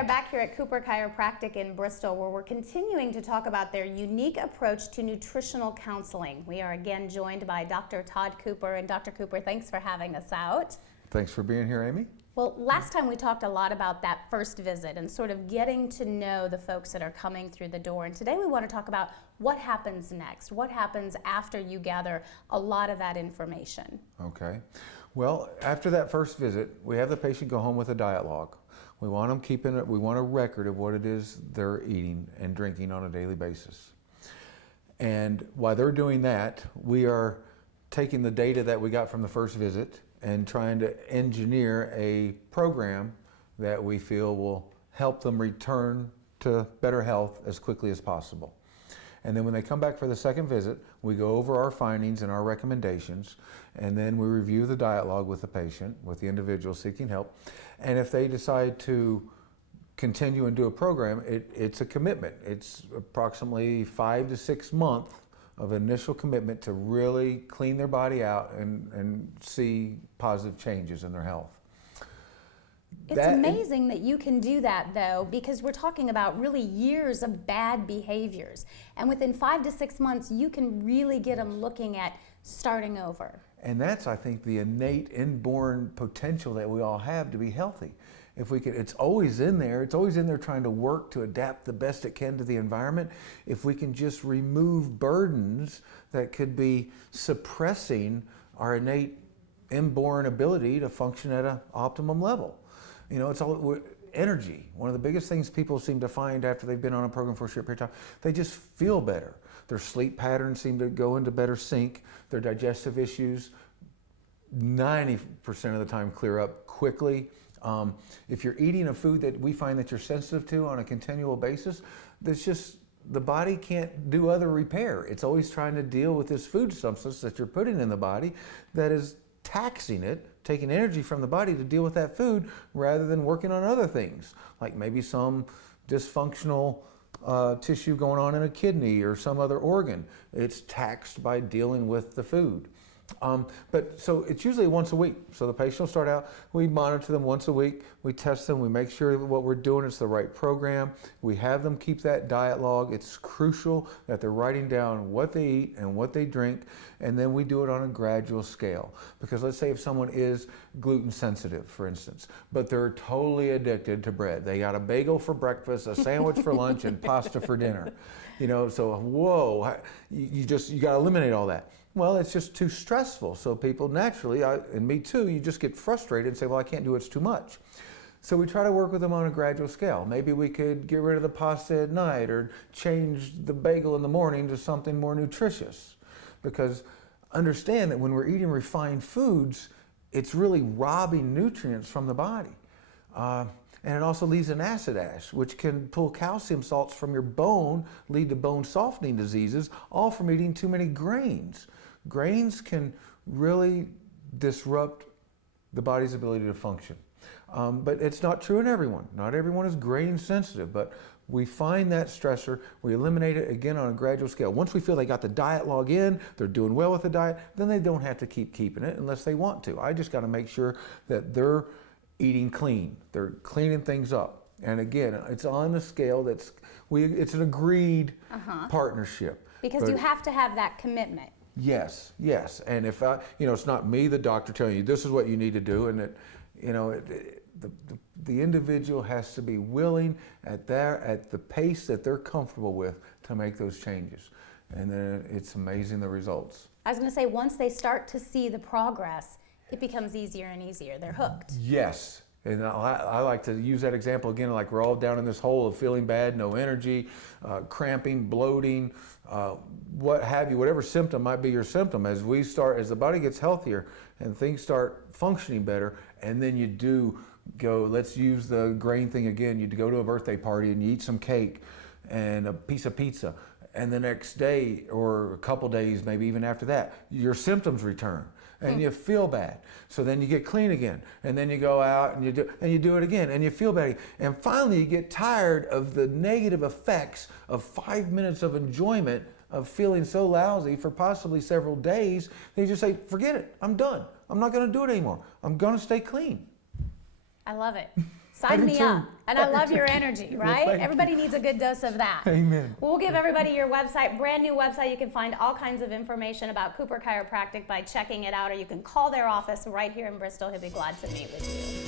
there, back here at Cooper Chiropractic in Bristol, where we're continuing to talk about their unique approach to nutritional counseling. We are again joined by Dr. Todd Cooper. And Dr. Cooper, thanks for having us out. Thanks for being here, Amy. Well, last time we talked a lot about that first visit and sort of getting to know the folks that are coming through the door. And today we want to talk about what happens next. What happens after you gather a lot of that information? Okay. Well, after that first visit, we have the patient go home with a diet log. We want them keeping it, we want a record of what it is they're eating and drinking on a daily basis. And while they're doing that, we are taking the data that we got from the first visit and trying to engineer a program that we feel will help them return to better health as quickly as possible. And then when they come back for the second visit, we go over our findings and our recommendations, and then we review the dialogue with the patient, with the individual seeking help. And if they decide to continue and do a program, it's a commitment. It's approximately 5 to 6 months of initial commitment to really clean their body out and see positive changes in their health. It's amazing that you can do that, though, because we're talking about really years of bad behaviors. And within 5 to 6 months, you can really get them looking at starting over. And that's, I think, the innate inborn potential that we all have to be healthy. If we could, it's always in there. It's always in there trying to work to adapt the best it can to the environment. If we can just remove burdens that could be suppressing our innate inborn ability to function at an optimum level. You know, it's all energy. One of the biggest things people seem to find after they've been on a program for a short period of time, they just feel better. Their sleep patterns seem to go into better sync. Their digestive issues, 90% of the time, clear up quickly. If you're eating a food that we find that you're sensitive to on a continual basis, there's just, the body can't do other repair. It's always trying to deal with this food substance that you're putting in the body that is taxing it, taking energy from the body to deal with that food rather than working on other things, like maybe some dysfunctional tissue going on in a kidney or some other organ. It's taxed by dealing with the food. But so it's usually once a week. So the patient will start out, we monitor them once a week, we test them, we make sure that what we're doing is the right program. We have them keep that diet log. It's crucial that they're writing down what they eat and what they drink, and then we do it on a gradual scale. Because let's say if someone is gluten sensitive, for instance, but they're totally addicted to bread. They got a bagel for breakfast, a sandwich for lunch, and pasta for dinner. You know, so whoa, you got to eliminate all that. Well, it's just too stressful. So people naturally, and me too, you just get frustrated and say, well, I can't do it, it's too much. So we try to work with them on a gradual scale. Maybe we could get rid of the pasta at night or change the bagel in the morning to something more nutritious. Because understand that when we're eating refined foods, it's really robbing nutrients from the body. And it also leaves an acid ash, which can pull calcium salts from your bone, lead to bone softening diseases, all from eating too many grains. Grains can really disrupt the body's ability to function. But it's not true in everyone. Not everyone is grain sensitive, but we find that stressor, we eliminate it again on a gradual scale. Once we feel they got the diet log in, they're doing well with the diet, then they don't have to keep keeping it unless they want to. I just got to make sure that they're eating clean. They're cleaning things up. And again, it's on a scale it's an agreed partnership. Because you have to have that commitment. Yes, yes. And if it's not me, the doctor, telling you this is what you need to do, and the individual has to be willing at the pace that they're comfortable with to make those changes. And then it's amazing the results. I was going to say, once they start to see the progress, it becomes easier and easier. They're hooked. Yes. And I like to use that example again, like we're all down in this hole of feeling bad, no energy, cramping, bloating, what have you, whatever symptom might be your symptom. As the body gets healthier and things start functioning better, and then you do go, let's use the grain thing again, you go to a birthday party and you eat some cake and a piece of pizza. And the next day or a couple days, maybe even after that, your symptoms return and you feel bad. So then you get clean again, and then you go out and you do it again, and you feel bad. And finally you get tired of the negative effects of 5 minutes of enjoyment of feeling so lousy for possibly several days. Then you just say, forget it, I'm done. I'm not going to do it anymore. I'm going to stay clean. I love it. Sign do me too. up. And I love your energy, right? thank Everybody needs a good dose of that. Amen. We'll give everybody your website, brand new website. You can find all kinds of information about Cooper Chiropractic by checking it out, or you can call their office right here in Bristol. He'll be glad to meet with you.